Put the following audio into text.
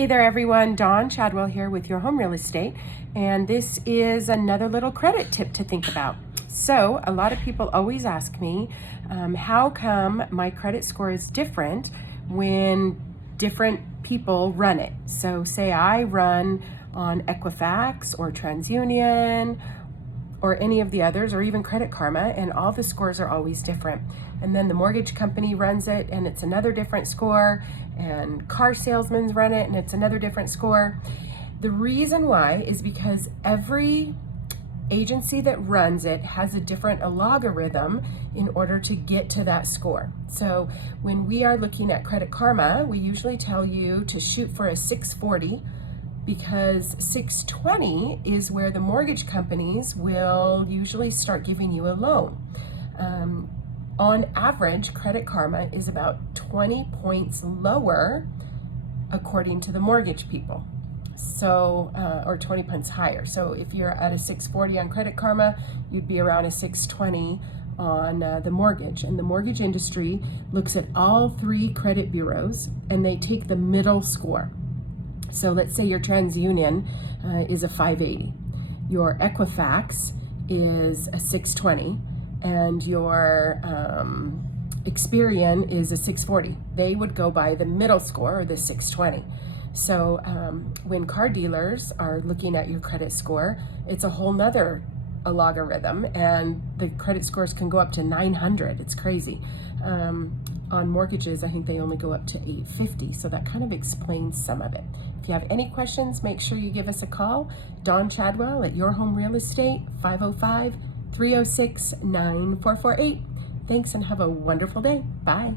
Hey there everyone, Dawn Chadwell here with Your Home Real Estate, and this is another little credit tip to think about. So a lot of people always ask me, how come my credit score is different when different people run it? So say I run on Equifax or TransUnion or any of the others, or even Credit Karma, and all the scores are always different. And then the mortgage company runs it and it's another different score, and car salesmen run it and it's another different score. The reason why is because every agency that runs it has a different logarithm in order to get to that score. So when we are looking at Credit Karma, we usually tell you to shoot for a 640, because 620 is where the mortgage companies will usually start giving you a loan. On average, Credit Karma is about 20 points lower according to the mortgage people. So, or 20 points higher. So if you're at a 640 on Credit Karma, you'd be around a 620 on the mortgage. And the mortgage industry looks at all three credit bureaus and they take the middle score. So let's say your TransUnion is a 580, your Equifax is a 620, and your Experian is a 640. They would go by the middle score, or the 620. So when car dealers are looking at your credit score, it's a whole nother logarithm, and the credit scores can go up to 900. It's crazy. On mortgages, I think they only go up to 850. So that kind of explains some of it. If you have any questions, make sure you give us a call. Dawn Chadwell at Your Home Real Estate, 505-306-9448. Thanks and have a wonderful day. Bye.